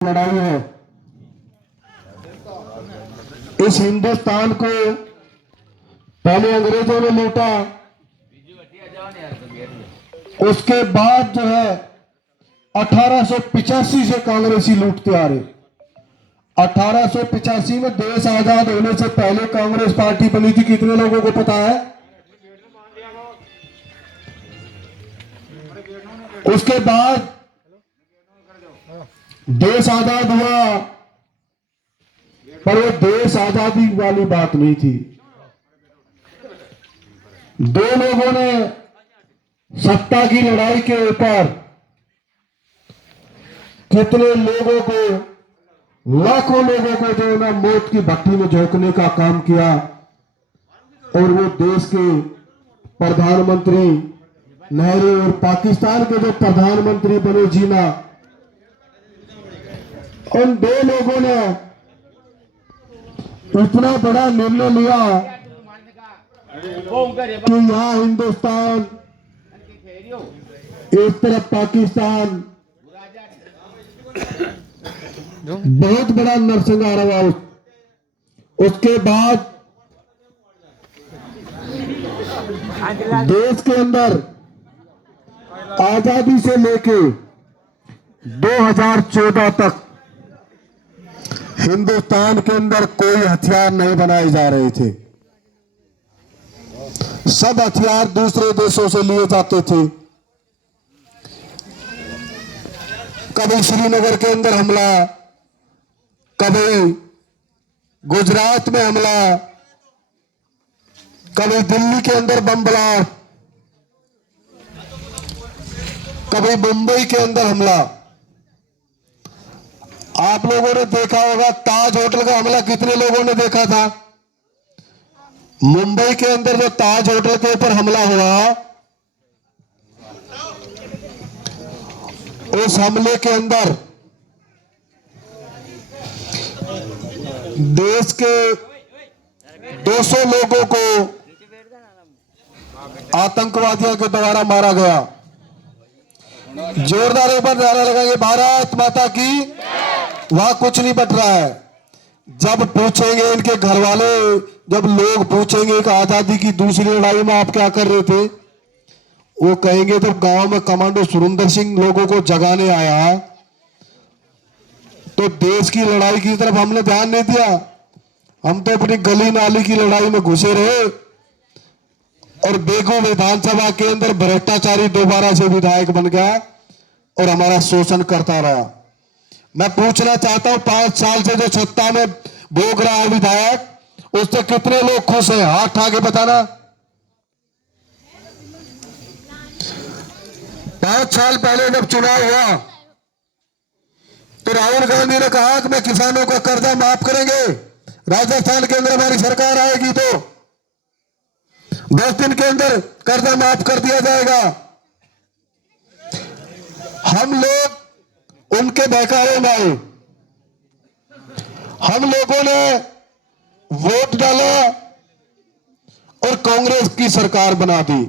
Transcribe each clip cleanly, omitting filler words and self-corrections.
लड़ाई है। इस हिंदुस्तान को पहले अंग्रेजों ने लूटा, उसके बाद जो है 1885 से कांग्रेसी लूटते आ रहे। 1885 में देश आजाद होने से पहले कांग्रेस पार्टी बनी थी। कितने लोगों को पता है? उसके बाद देश आजाद हुआ, पर वो देश आजादी वाली बात नहीं थी। दो लोगों ने सत्ता की लड़ाई के ऊपर कितने लोगों को, लाखों लोगों को जो है ना मौत की भट्टी में झोंकने का काम किया। और वो देश के प्रधानमंत्री नेहरू और पाकिस्तान के जो प्रधानमंत्री बने जीना, उन दो लोगों ने इतना बड़ा निर्णय लिया कि यहां हिंदुस्तान, एक तरफ पाकिस्तान, बहुत बड़ा नरसंहार हुआ। उसके बाद देश के अंदर आजादी से लेके 2014 तक हिंदुस्तान के अंदर कोई हथियार नहीं बनाए जा रहे थे। सब हथियार दूसरे देशों से लिए जाते थे। कभी श्रीनगर के अंदर हमला, कभी गुजरात में हमला, कभी दिल्ली के अंदर बम ब्लास्ट, कभी मुंबई के अंदर हमला। आप लोगों ने देखा होगा ताज होटल का हमला, कितने लोगों ने देखा था? मुंबई के अंदर जो ताज होटल के ऊपर हमला हुआ, उस हमले के अंदर देश के 200 लोगों को आतंकवादियों के द्वारा मारा गया। जोरदार एक बार नारा लगाएंगे, भारत माता की। वहां कुछ नहीं बट रहा है। जब पूछेंगे इनके घर वाले, जब लोग पूछेंगे कि आजादी की दूसरी लड़ाई में आप क्या कर रहे थे, वो कहेंगे तो गांव में कमांडो सुरेंद्र सिंह लोगों को जगाने आया। तो देश की लड़ाई की तरफ हमने ध्यान नहीं दिया। हम तो अपनी गली नाली की लड़ाई में घुसे रहे। और बेगू विधानसभा के अंदर भ्रष्टाचारी दोबारा से विधायक बन गया और हमारा शोषण करता रहा। मैं पूछना चाहता हूं, 5 साल से जो सत्ता में भोग रहा है विधायक, उससे कितने लोग खुश हैं? हाथ उठा के बताना। 5 साल पहले जब चुनाव हुआ तो राहुल गांधी ने कहा कि मैं किसानों का कर्जा माफ करेंगे, राजस्थान के अंदर हमारी सरकार आएगी तो 10 दिन के अंदर कर्जा माफ कर दिया जाएगा। हम लोग उनके बहकावे में आए। हम लोगों ने वोट डाला और कांग्रेस की सरकार बना दी,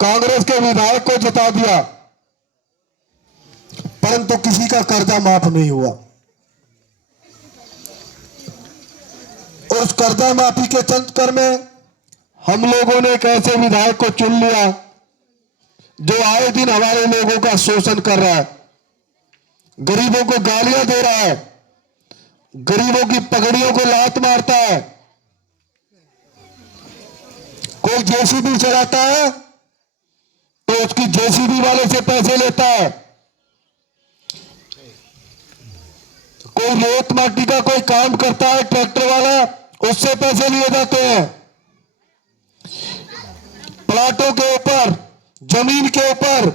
कांग्रेस के विधायक को जिता दिया, परंतु किसी का कर्जा माफ नहीं हुआ। और उस कर्जा माफी के चक्कर में हम लोगों ने एक ऐसे विधायक को चुन लिया जो आए दिन हमारे लोगों का शोषण कर रहा है, गरीबों को गालियां दे रहा है, गरीबों की पगड़ियों को लात मारता है। कोई जेसीबी चलाता है तो उसकी जेसीबी वाले से पैसे लेता है। कोई रेत माटी का कोई काम करता है ट्रैक्टर वाला, उससे पैसे लिए जाते हैं। प्लाटों के ऊपर, जमीन के ऊपर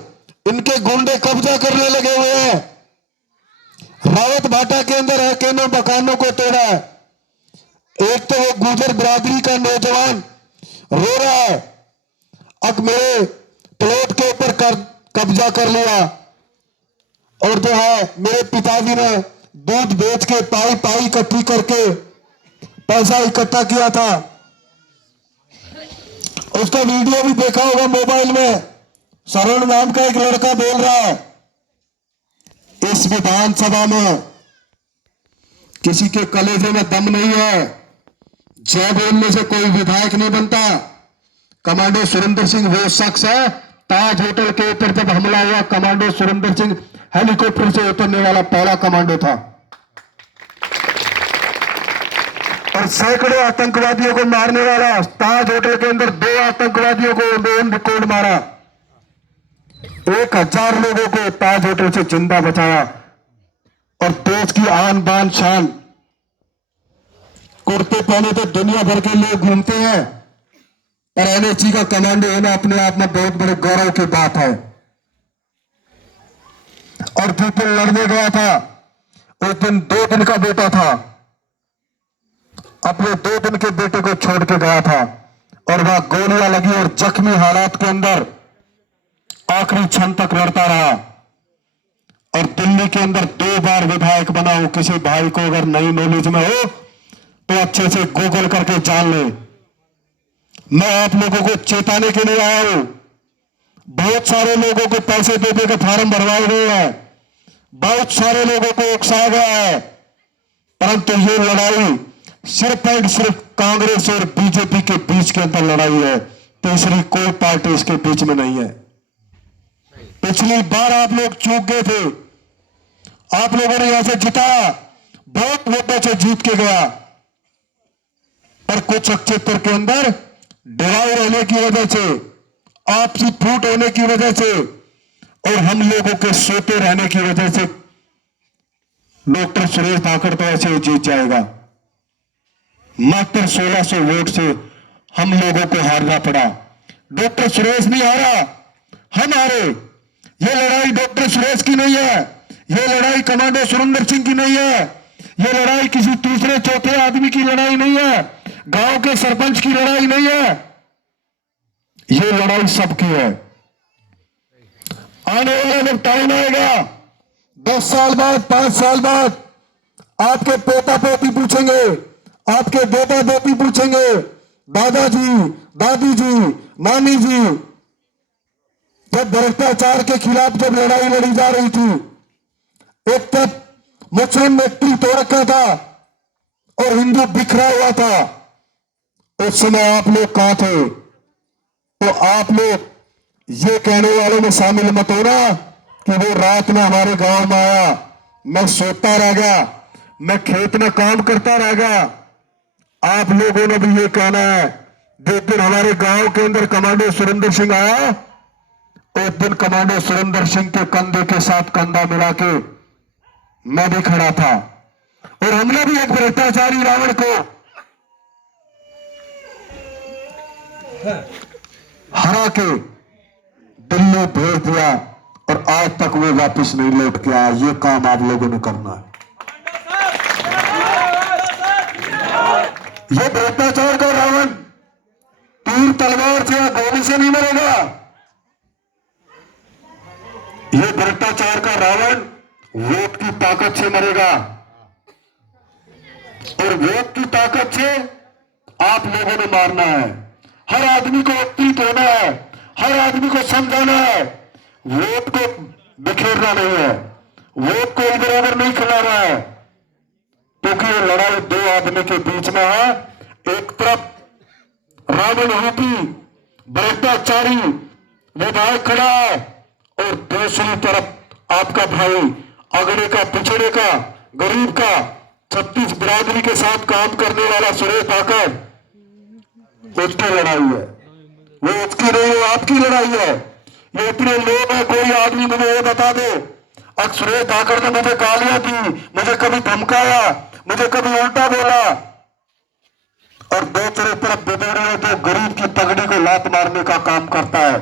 इनके गुंडे कब्जा करने लगे हुए हैं। रावत भाटा के अंदर हकीमों मकानों को तोड़ा है। एक तो वो गुजर बिरादरी का नौजवान रो रहा है, अब मेरे प्लॉट के ऊपर कब्जा कर लिया। और जो है मेरे पिताजी ने दूध बेच के पाई पाई इकट्ठी करके पैसा इकट्ठा किया था, उसका वीडियो भी देखा होगा मोबाइल में। शरण नाम का एक लड़का बोल रहा है, इस विधानसभा में किसी के कलेजे में दम नहीं है। जय बोलने से कोई विधायक नहीं बनता। कमांडो सुरेंद्र सिंह वो शख्स है, ताज होटल के ऊपर जब हमला हुआ, कमांडो सुरेंद्र सिंह हेलीकॉप्टर से उतरने वाला पहला कमांडो था और सैकड़ों आतंकवादियों को मारने वाला। ताज होटल के अंदर 2 आतंकवादियों को ऑन रिकॉर्ड मारा, 1000 लोगों को ताज होटल से जिंदा बचाया। और देश की आन बान शान, कुर्ते पहने तो दुनिया भर के लोग घूमते हैं, पर एनएसजी का कमांडो होना अपने आप में बहुत बड़े गौरव की बात है। और जिस दिन लड़ने गया था उस दिन 2 दिन का बेटा था, अपने 2 दिन के बेटे को छोड़ के गया था और वहां गोलियां लगी और जख्मी हालात के अंदर आखिरी क्षण तक लड़ता रहा। और दिल्ली के अंदर 2 बार विधायक बना हूं। किसी भाई को अगर नई नॉलेज में हो तो अच्छे से गूगल करके जान ले। मैं आप लोगों को चेताने के लिए आया हूं। बहुत सारे लोगों को पैसे दे के फार्म भरवाए गए हैं, बहुत सारे लोगों को उकसाया गया है, परंतु ये लड़ाई सिर्फ एंड सिर्फ कांग्रेस और बीजेपी के बीच के अंदर लड़ाई है। तीसरी कोई पार्टी इसके बीच में नहीं है। पिछली बार आप लोग चूक गए थे, आप लोगों ने यहां से जिताया, बहुत वोटों से जीत के गया, पर कुछ क्षेत्र के अंदर डिवाइड रहने की वजह से, आपसी फूट होने की वजह से और हम लोगों के सोते रहने की वजह से डॉक्टर सुरेश धाकड़ तो ऐसे ही जीत जाएगा। मात्र 1600 वोट से हम लोगों को हारना पड़ा। डॉक्टर सुरेश नहीं हारा, हम हारे। ये लड़ाई डॉक्टर सुरेश की नहीं है, ये लड़ाई कमांडो सुरेंद्र सिंह की नहीं है, ये लड़ाई किसी तीसरे चौथे आदमी की लड़ाई नहीं है, गांव के सरपंच की लड़ाई नहीं है, ये लड़ाई सबकी है। आने वाला जब टाइम आएगा, 10 साल बाद, 5 साल बाद आपके पोता पोती पूछेंगे, आपके बेटा बेटी पूछेंगे, दादाजी, दादी जी, नानी जी, जब भ्रष्टाचार के खिलाफ जब लड़ाई लड़ी जा रही थी, एक तब मुस्लिम व्यक्ति तो रखा था और हिंदू बिखरा हुआ था, उस समय आप लोग कहां थे? तो आप लोग ये कहने वालों में शामिल मत होना कि वो रात में हमारे गांव में आया, मैं सोता रह गया, मैं खेत में काम करता रह गया। आप लोगों ने भी ये कहना है, जिस दिन हमारे गांव के अंदर कमांडो सुरेंद्र सिंह आया, उस दिन कमांडो सुरेंद्र सिंह के कंधे के साथ कंधा मिला के मैं भी खड़ा था और हमने भी एक भ्रष्टाचारी रावण को हरा के दिल्ली भेज दिया और आज तक वो वापस नहीं लौट के आया। ये काम आप लोगों ने करना है। ये भ्रष्टाचार का रावण तीर तलवार से या गोली से नहीं मरेगा। ये भ्रष्टाचार का रावण वोट की ताकत से मरेगा और वोट की ताकत से आप लोगों ने मारना है। हर आदमी को उत्तेजित होना है, हर आदमी को समझाना है। वोट को बिखेरना नहीं है, वोट को इधर उधर नहीं खिलाना है, क्योंकि ये लड़ाई 2 आदमी के बीच में है। एक तरफ रावण रूपी भ्रष्टाचारी विधायक खड़ा है और दूसरी तरफ आपका भाई अगड़े का, पिछड़े का, गरीब का, 36 बिरादरी के साथ काम करने वाला सुरेश धाकड़। उसकी लड़ाई है, वो उसकी नहीं है, आपकी लड़ाई है। ये इतने लोग हैं, कोई आदमी मुझे ये बता दे, अब सुरेश धाकड़ ने मुझे गालियां दी, मुझे कभी धमकाया, मुझे कभी उल्टा बोला और दूसरी तरफ बिदौरे तो गरीब की पगड़ी को लात मारने का काम करता है।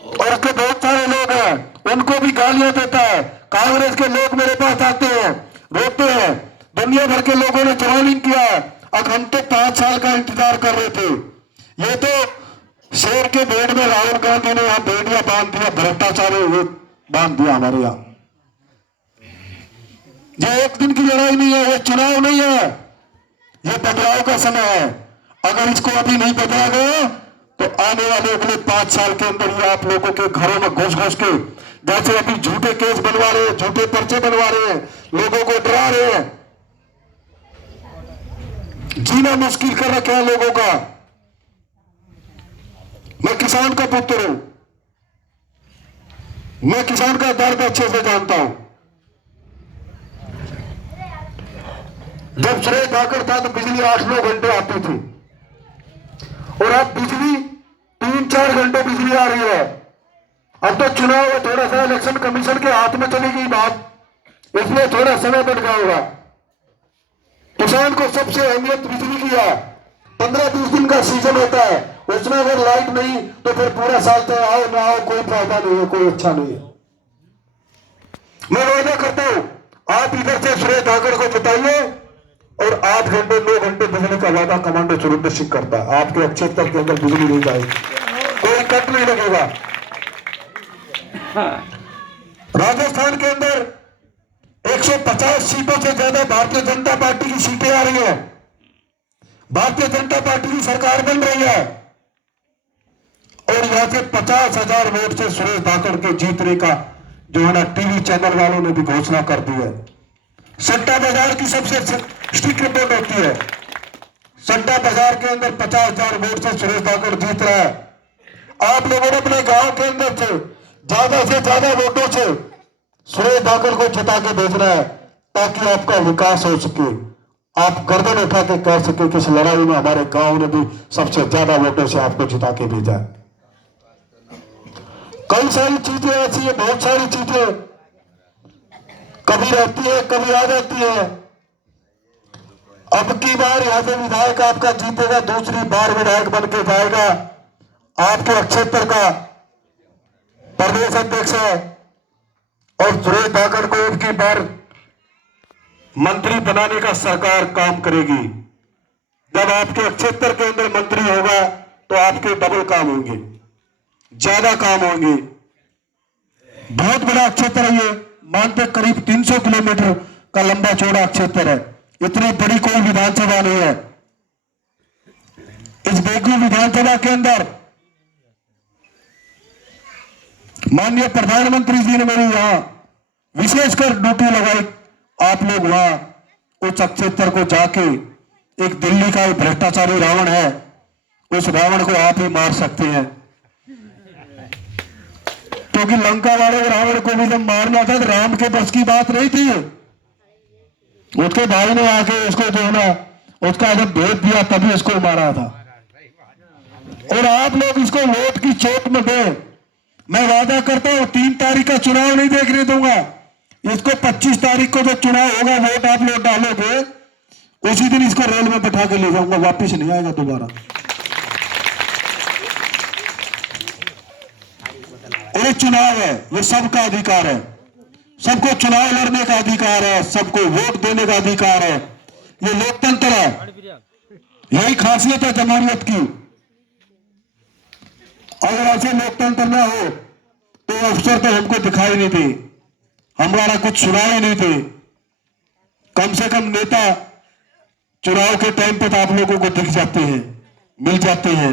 और उसके बहुत सारे लोग हैं, उनको भी गालियां देता है। कांग्रेस के लोग मेरे पास आते हैं, रोते हैं, दुनिया भर के लोगों ने ज्वाइनिंग किया। अब हम तो 5 साल का इंतजार कर रहे थे। ये तो शेर के भेड़ में राहुल गांधी ने यहां भेड़िया बांध दिया, भ्रष्टाचारी बांध दिया हमारे यहां। ये एक दिन की लड़ाई नहीं है, ये चुनाव नहीं है, ये बदलाव का समय है। अगर इसको अभी नहीं बदला गया तो आने वाले अगले 5 साल के अंदर ये आप लोगों के घरों में घुस घुस के, जैसे अभी झूठे केस बनवा रहे हैं, झूठे पर्चे बनवा रहे हैं, लोगों को डरा रहे हैं, जीना मुश्किल कर रखा है लोगों का। मैं किसान का पुत्र हूं, मैं किसान का दर्द अच्छे से जानता हूं। जब सुरेश धाकड़ था तो बिजली 8-9 घंटे आती थी, और अब बिजली 3-4 घंटे बिजली आ रही है। अब तो चुनाव है, थोड़ा सा इलेक्शन कमीशन के हाथ में चली गई बात, इसलिए थोड़ा समय बढ़ गया होगा। किसान को सबसे अहमियत बिजली की है। 15-20 दिन का सीजन होता है, उसमें अगर लाइट नहीं तो फिर पूरा साल तो आओ ना आओ कोई फायदा नहीं है, कोई अच्छा नहीं है। मैं वादा करता हूं, आप इधर से सुरेश धाकड़ को बताइए, और 8 घंटे 9 घंटे बिजली का वादा कमांडो सुरेंद्र सिंह करता है। आपके क्षेत्र के अंदर बिजली नहीं जाएगी, कोई कट नहीं लगेगा। राजस्थान के अंदर 150 सीटों से ज्यादा भारतीय जनता पार्टी की सीटें आ रही है, भारतीय जनता पार्टी की सरकार बन रही है, और यहां से 50,000 वोट से सुरेश धाकड़ के जीतने का जो है ना टीवी चैनल वालों ने भी घोषणा कर दी है। सट्टा बाजार की सबसे स्ट्रिक्ट रिपोर्ट होती है, सट्टा बाजार के अंदर 50,000 वोट से सुरेश धाकड़ जीत रहा है। आप लोगों ने अपने गांव के अंदर से ज्यादा वोटों से सुरेश धाकड़ को जिता के भेजना है, ताकि आपका विकास हो सके, आप गर्दन उठा के कह सके कि इस लड़ाई में हमारे गांव ने भी सबसे ज्यादा वोटों से आपको जिता के भेजा है। कई सारी चीजें ऐसी है, बहुत सारी चीजें कभी रहती है कभी आ जाती है। अब की बार यहां से विधायक आपका जीतेगा, दूसरी बार विधायक बन के जाएगा, आपके क्षेत्र का प्रदेश अध्यक्ष है, और सुरेश धाकड़ को अब की बार मंत्री बनाने का सरकार काम करेगी। जब आपके क्षेत्र के अंदर मंत्री होगा तो आपके डबल काम होंगे, ज्यादा काम होंगे। बहुत बड़ा क्षेत्र है ये, मानते करीब 300 किलोमीटर का लंबा चौड़ा क्षेत्र है, इतनी बड़ी कोई विधानसभा नहीं है। इस बेगू विधानसभा के अंदर माननीय प्रधानमंत्री जी ने मेरी यहां विशेषकर ड्यूटी लगाई। आप लोग वहां उस क्षेत्र को जाके, एक दिल्ली का भ्रष्टाचारी रावण है, उस रावण को आप ही मार सकते हैं, क्योंकि लंका वाले रावण को भी जब मारना था तो राम के बस की बात नहीं थी। उसके भाई ने आके उसको जो है ना, उसका जब भेद दिया तभी उसको मारा था। और आप लोग इसको वोट की चोट में दे, मैं वादा करता हूं 3 तारीख का चुनाव नहीं देखने दूंगा, इसको 25 तारीख को जो चुनाव होगा वोट आप लोग डालोगे, उसी दिन इसको रेल में बैठा के ले जाऊंगा, वापिस नहीं आएगा दोबारा। ये चुनाव है, ये सबका अधिकार है, सबको चुनाव लड़ने का अधिकार है, सबको वोट देने का अधिकार है, ये लोकतंत्र है, यही खासियत है जमहूरियत की। अगर ऐसे लोकतंत्र ना हो तो अफसर तो हमको दिखाई नहीं थे, हमारा कुछ सुनाई नहीं थे, कम से कम नेता चुनाव के टाइम पे तो आप लोगों को दिख जाते हैं, मिल जाते हैं।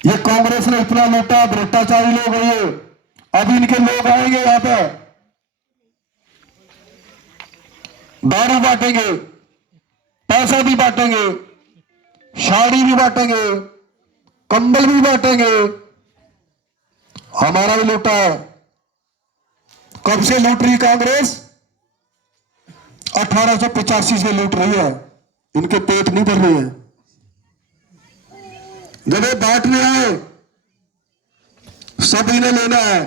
ये कांग्रेस ने इतना लूटा, भ्रष्टाचारी लोग हैं ये, अब इनके लोग आएंगे यहां पे, दारू बांटेंगे, पैसा भी बांटेंगे, साड़ी भी बांटेंगे, कंबल भी बांटेंगे, हमारा भी लूटा है। कब से लूट रही कांग्रेस? 1885 से लूट रही है, इनके पेट नहीं भर रहे हैं। जब ये बांटने आए सभी ने लेना है,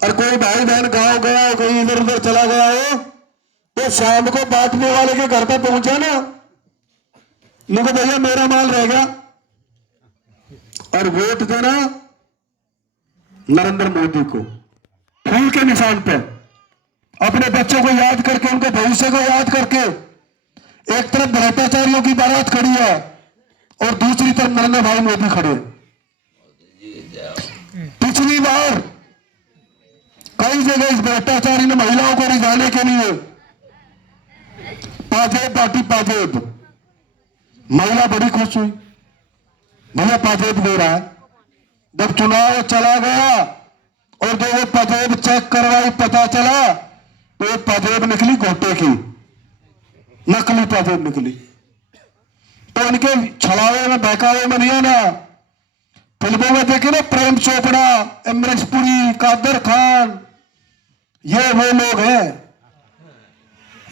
और कोई भाई बहन गांव गया, कोई इधर उधर चला गया हो तो शाम को बांटने वाले के घर पर पहुंचा ना, देखो भैया मेरा माल रह गया, और वोट देना नरेंद्र मोदी को, फूल के निशान पे, अपने बच्चों को याद करके, उनके भविष्य को याद करके। एक तरफ भ्रष्टाचारियों की बारात खड़ी है और दूसरी तरफ नरेंद्र भाई मोदी खड़े। पिछली बार कई जगह इस भ्रष्टाचारी ने महिलाओं को रिझाने के लिए पाजेब पार्टी पाजेब, महिला बड़ी खुश हुई, भैया पाजेब दे रहा है। जब चुनाव चला गया और जो वो पाजेब चेक करवाई, पता चला तो वो पाजेब निकली घोटे की, नकली पाजेब निकली। तो इनके छलावे में बहकावे में नहीं आना। फिल्मों में देखे ना, प्रेम चोपड़ा, अमरीश पुरी, कादर खान, ये वो लोग हैं,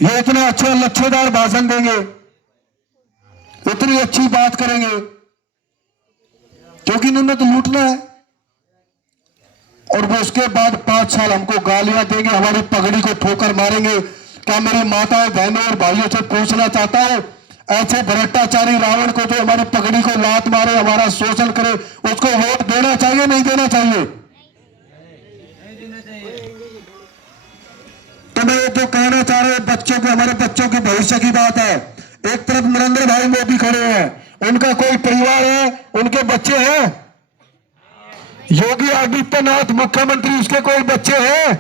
ये इतने अच्छे लच्छेदार भाषण देंगे, इतनी अच्छी बात करेंगे, क्योंकि इन्होंने तो लूटना है। और वो उसके बाद 5 साल हमको गालियां देंगे, हमारी पगड़ी को ठोकर मारेंगे। क्या मेरी माताएं, बहनों और भाइयों से पूछना चाहता हूं, ऐसे भ्रष्टाचारी रावण को जो हमारी पगड़ी को लात मारे, हमारा शोषण करे, उसको वोट देना चाहिए नहीं देना चाहिए? तो मैं जो कहना चाह रहे बच्चों के, हमारे बच्चों के भविष्य की बात है। एक तरफ नरेंद्र भाई मोदी खड़े हैं, उनका कोई परिवार है, उनके बच्चे हैं। योगी आदित्यनाथ मुख्यमंत्री, उसके कोई बच्चे हैं?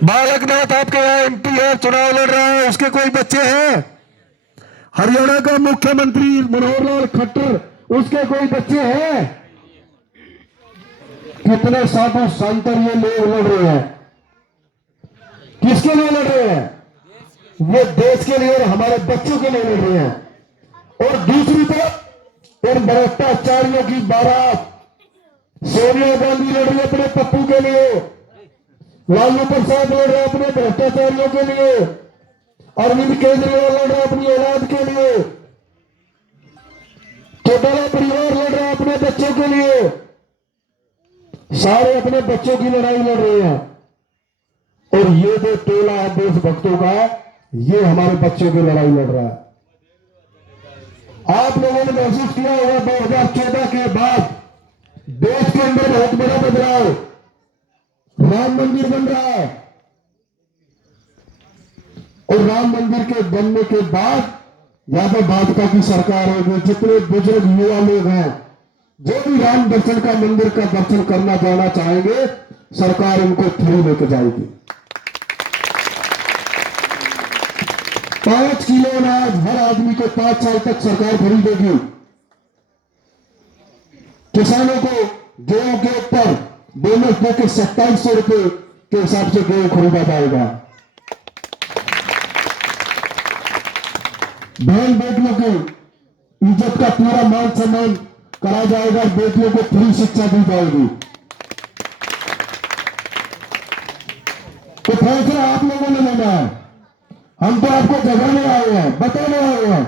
बालकनाथ आपके यहाँ एमपी है, चुनाव लड़ रहा है, उसके कोई बच्चे हैं? हरियाणा का मुख्यमंत्री मनोहर लाल खट्टर, उसके कोई बच्चे हैं? कितने साधु संत ये लोग लड़ रहे हैं, किसके लिए लड़ रहे हैं? वो देश के लिए और हमारे बच्चों के लिए लड़ रहे हैं। और दूसरी तरफ इन भ्रष्टाचारियों की बारात, सोनिया गांधी लड़ रही है अपने पप्पू के लिए, लालू प्रसाद लड़ रहे अपने भ्रष्टाचारियों के लिए, अरविंद केजरीवाल लड़ रहे अपनी औलाद के लिए, चौटाला परिवार लड़ रहा अपने बच्चों के लिए। सारे अपने बच्चों की लड़ाई लड़ रहे हैं। और ये जो टोला है देशभक्तों का, ये हमारे बच्चों की लड़ाई लड़ रहा है। आप लोगों ने महसूस किया होगा 2014 के बाद देश के अंदर बहुत बड़ा बदलाव, राम मंदिर बन रहा है। और राम मंदिर के बनने के बाद यहां पर भाजपा की सरकार होगी। जितने बुजुर्ग युवा लोग हैं, जो भी राम दर्शन का, मंदिर का दर्शन करना जाना चाहेंगे, सरकार उनको फ्री लेकर जाएगी। 5 किलो अनाज हर आदमी को 5 साल तक सरकार खरीदेगी। किसानों को गेहूं के ऊपर बोनस देकर 2700 रुपए के हिसाब से गेहूं खरीदा जाएगा। बहन बेटियों की इज्जत का पूरा मान सम्मान करा जाएगा। बेटियों को फ्री शिक्षा दी जाएगी। तो फैसला आप लोगों ने लेना है। हम तो आपको जगाने आए हैं, बताने आए हैं।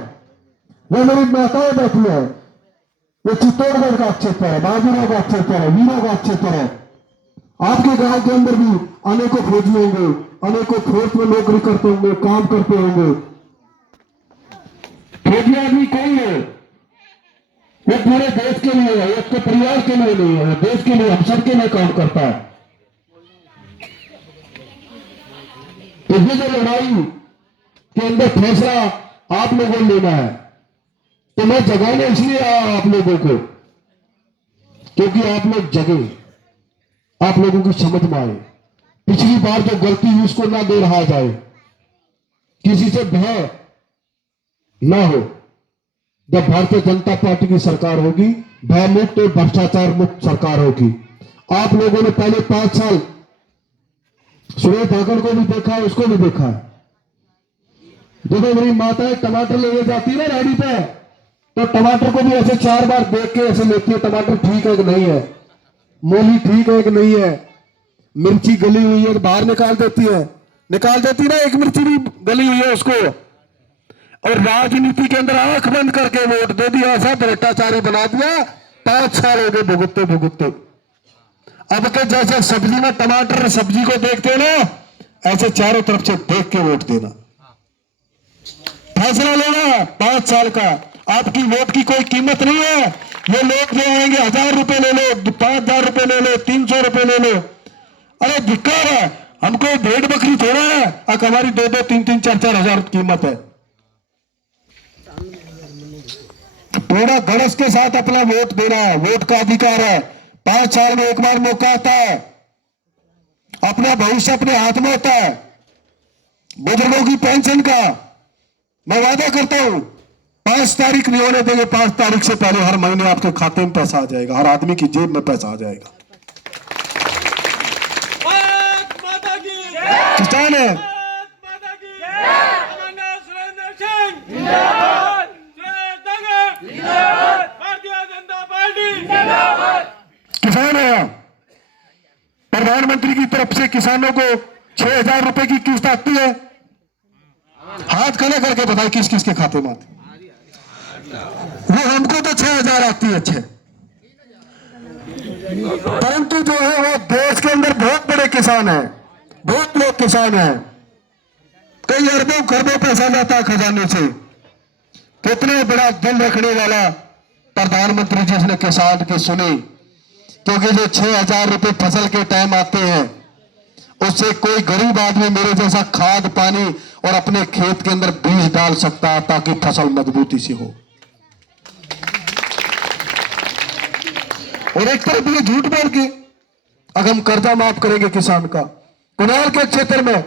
वो मेरी माताएं बैठी है, ये चित्तौड़गढ़ का क्षेत्र है, बाजुरा का क्षेत्र है, वीरा का क्षेत्र है। आपके गांव के अंदर भी अनेकों फौजी होंगे, अनेकों फोर्स में नौकरी करते होंगे, काम करते होंगे। फौजी आदमी कौन है? वो पूरे देश के लिए है, उसके परिवार के लिए नहीं है, देश के लिए, हम सबके लिए काम करता है। तो ये जो लड़ाई के अंदर फैसला आप लोगों ने लेना है। तो मैं जगाने इसलिए आया आप लोगों को, क्योंकि आप लोग जगे, आप लोगों की समझ में आए। पिछली बार जो गलती हुई उसको ना दोहराया जाए, किसी से भय ना हो। जब भारतीय जनता पार्टी की सरकार होगी, भय मुक्त और भ्रष्टाचार मुक्त सरकार होगी। आप लोगों ने पहले 5 साल सुरेश धाकड़ को भी देखा है, उसको भी देखा है। देखो मेरी माताएं टमाटर लेने जाती है ना गाड़ी पे, तो टमाटर को भी ऐसे 4 बार देख के ऐसे लेती है, टमाटर ठीक है कि नहीं है, मूली ठीक है कि नहीं है, मिर्ची गली हुई है तो बाहर निकाल देती है ना, एक मिर्ची भी गली हुई है उसको। और राजनीति के अंदर आंख बंद करके वोट दे दिया, ऐसा भ्रष्टाचारी बना दिया। 5 साल हो गए भुगतते भुगतते। अब के जैसे सब्जी में टमाटर सब्जी को देखते ना, ऐसे चारों तरफ से देख के वोट देना, फैसला लेना 5 साल का। आपकी वोट की कोई कीमत नहीं है। ये लोग जो आएंगे 1000 रुपए ले लो, 5000 रुपए ले लो, 300 रुपए ले लो, अरे धिक्कार है। हमको भेड़ बकरी थोड़ा है, अब हमारी 2-2, 3-3, 4-4 हजार कीमत है। पूरा धड़स के साथ अपना वोट देना है, वोट का अधिकार है। 5 साल में एक बार मौका आता है, अपना भविष्य अपने हाथ में होता है। बुजुर्गों की पेंशन का मैं वादा करता हूं 5 तारीख नहीं होने देंगे। 5 तारीख से पहले हर महीने आपके खाते में पैसा आ जाएगा, हर आदमी की जेब में पैसा आ जाएगा। किसान है, किसान है। प्रधानमंत्री की तरफ से किसानों को 6,000 रुपए की किस्त आती है। हाथ खड़े करके बताए किस किस के खाते में आती? वो हमको तो 6,000 आती है, 6। परंतु जो है वो देश के अंदर बहुत बड़े किसान हैं, बहुत लोग किसान हैं। कई अरबों खरबों पैसा जाता है खजाने से। कितने बड़ा दिल रखने वाला प्रधानमंत्री जिसने किसान की सुनी, क्योंकि जो 6,000 रुपए फसल के टाइम आते हैं उससे कोई गरीब आदमी मेरे जैसा खाद पानी और अपने खेत के अंदर बीज डाल सकता है ताकि फसल मजबूती से हो। और एक तरफ ये झूठ बोल के अगर हम कर्जा माफ करेंगे किसान का, कुनाल के क्षेत्र में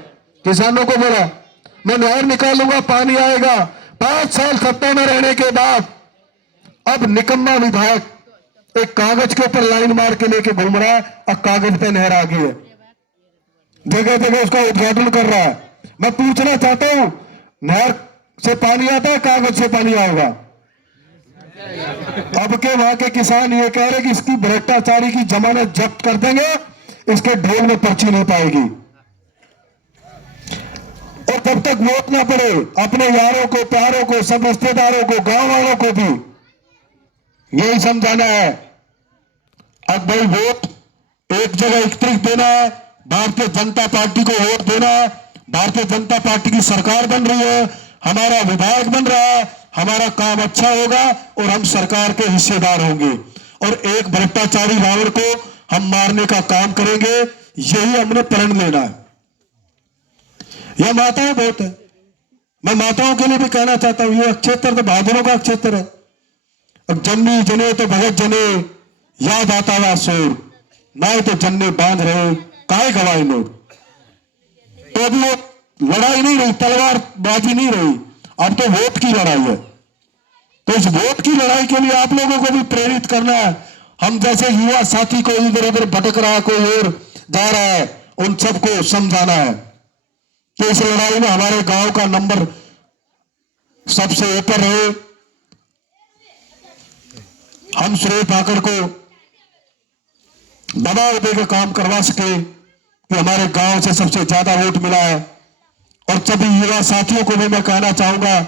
किसानों को बोला मैं नहर निकालूंगा, पानी आएगा। 5 साल सत्ता में रहने के बाद अब निकम्मा विधायक एक कागज के ऊपर लाइन मार के लेके घूम रहा है और कागज पे नहर आ गई है, जगह जगह उसका उद्घाटन कर रहा है। मैं पूछना चाहता हूं, नहर से पानी आता है, कागज से पानी आएगा? अब के वहां के किसान ये कह रहे कि इसकी भ्रष्टाचारी की जमानत जब्त कर देंगे, इसके ढोल में पर्ची नहीं पाएगी। और तब तक वोट ना पड़े, अपने यारों को, प्यारों को, सब रिश्तेदारों को, गांव वालों को भी यही समझाना है। अब भाई वोट एक जगह एकत्रित देना है, भारतीय जनता पार्टी को वोट देना है। भारतीय जनता पार्टी की सरकार बन रही है, हमारा विधायक बन रहा है, हमारा काम अच्छा होगा और हम सरकार के हिस्सेदार होंगे और एक भ्रष्टाचारी रावण को हम मारने का काम करेंगे। यही हमने प्रण लेना है। यह माताएं बहुत है, मैं माताओं के लिए भी कहना चाहता हूं, ये क्षेत्र तो बहादुरों का क्षेत्र है। अब जन्नी जने तो भगत जने, याद आता हुआ शोर, ना तो जन्ने बांध रहे काहे गवाए नोर। तो अभी वो लड़ाई नहीं रही, तलवारबाजी नहीं रही, अब तो वोट की लड़ाई है। तो इस वोट की लड़ाई के लिए आप लोगों को भी प्रेरित करना है। हम जैसे युवा साथी को इधर उधर भटक रहा है, कोई और जा रहा है, उन सबको समझाना है कि इस लड़ाई में हमारे गांव का नंबर सबसे ऊपर रहे। हम सुरेश धाकड़ को दबाव देकर काम करवा सके कि हमारे गांव से सबसे ज्यादा वोट मिला है। और सभी युवा साथियों को भी मैं कहना चाहूंगा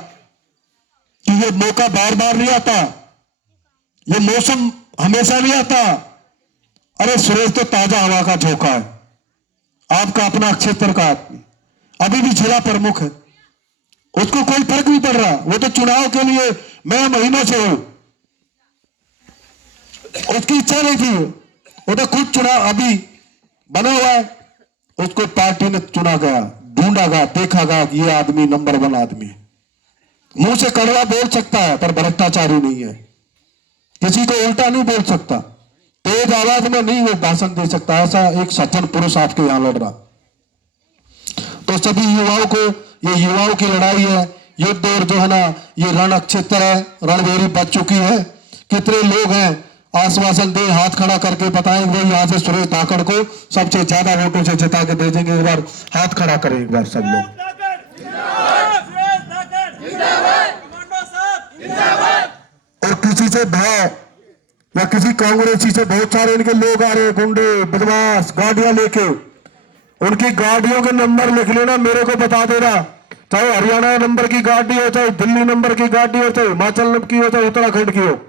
कि ये मौका बार बार नहीं आता, ये मौसम हमेशा नहीं आता। अरे सुरेश तो ताजा हवा का झोंका है, आपका अपना क्षेत्र का आदमी, अभी भी जिला प्रमुख है, उसको कोई फर्क नहीं पड़ रहा। वो तो चुनाव के लिए मैं महीनों से हूं, उसकी इच्छा नहीं थी, वो तो खुद चुनाव अभी बना हुआ है, उसको पार्टी ने चुना गया, ढूंढा गया, देखा गया कि ये आदमी नंबर 1 आदमी है। मुंह से कड़वा बोल सकता है पर भ्रष्टाचारी नहीं है, किसी को उल्टा नहीं बोल सकता, तेज आवाज में नहीं वो भाषण दे सकता। ऐसा एक सज्जन पुरुष आपके यहां लड़ रहा। तो सभी युवाओं को, ये युवाओं की लड़ाई है, युद्ध और जो है ना ये रण क्षेत्र है, रणभेरी बच चुकी है। कितने लोग हैं आश्वासन दे, हाथ खड़ा करके बताएं वो यहाँ से सुरेश धाकड़ को सबसे ज्यादा वोटों से जिता के भेजेंगे। एक बार हाथ खड़ा करें, एक बार सब लोग। और किसी से भाव या किसी कांग्रेसी से बहुत सारे इनके लोग आ रहे हैं, गुंडे बदमाश गाड़ियां लेके, उनकी गाड़ियों के नंबर लिख लेना, मेरे को बता देना, चाहे हरियाणा नंबर की गाड़ी हो, चाहे दिल्ली नंबर की गाड़ी हो, चाहे हिमाचल की हो, चाहे उत्तराखंड की हो।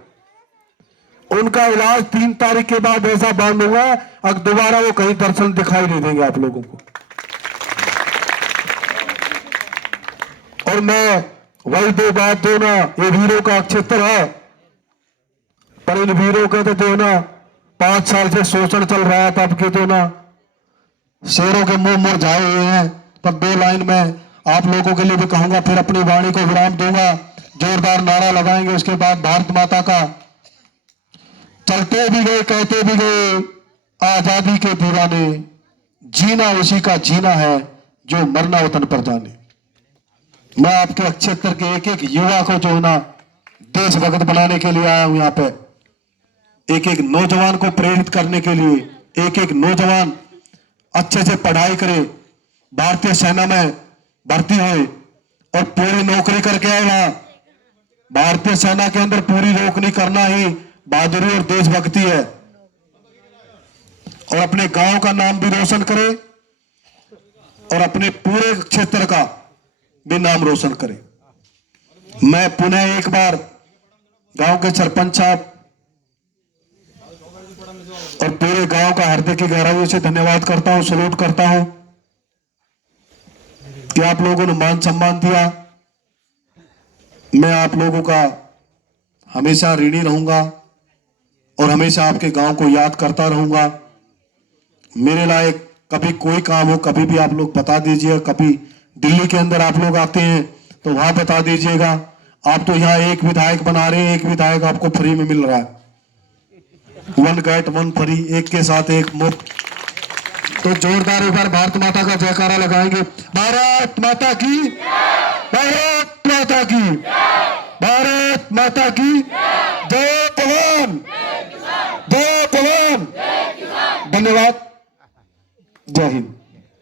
उनका इलाज 3 तारीख के बाद ऐसा बंद हुआ, अब दोबारा वो कहीं दर्शन दिखाई नहीं देंगे आप लोगों को। और मैं वही 2 बात दो ना, ये वीरों का क्षेत्र है, पर इन वीरों का तो जो ना 5 साल से शोषण चल रहा था, अब के तो ना शेरों के मुंह मुरझाए हुए हैं। पर 2 लाइन में आप लोगों के लिए भी कहूंगा, फिर अपनी वाणी को विराम दूंगा। जोरदार नारा लगाएंगे, उसके बाद भारत माता का। चलते भी गए कहते भी गए आजादी के दीवाने, जीना उसी का जीना है जो मरना वतन पर जाने। मैं आपके क्षेत्र के एक एक युवा को जो ना देशभक्त बनाने के लिए आया हूं यहाँ पे। एक एक नौजवान को प्रेरित करने के लिए, एक एक नौजवान अच्छे से पढ़ाई करे, भारतीय सेना में भर्ती हो और पूरी नौकरी करके आए। वहां भारतीय सेना के अंदर पूरी नौकरी करना ही बहादुरी और देशभक्ति है। और अपने गांव का नाम भी रोशन करे और अपने पूरे क्षेत्र का भी नाम रोशन करे। मैं पुनः एक बार गांव के सरपंच साहब और पूरे गांव का हृदय की गहराइयों से धन्यवाद करता हूं, सैल्यूट करता हूं कि आप लोगों ने मान सम्मान दिया। मैं आप लोगों का हमेशा ऋणी रहूंगा और हमेशा आपके गांव को याद करता रहूंगा। मेरे लायक कभी कोई काम हो, कभी भी आप लोग बता दीजिए। कभी दिल्ली के अंदर आप लोग आते हैं तो वहां बता दीजिएगा। आप तो यहाँ एक विधायक बना रहे हैं, एक विधायक आपको फ्री में मिल रहा है, 1 गेट 1 फ्री, एक के साथ एक मुफ्त। तो जोरदार एक बार भारत माता का जयकारा लगाएंगे। भारत माता की, भारत माता की, भारत माता की जय जवान, जय जवान। धन्यवाद, जय हिंद।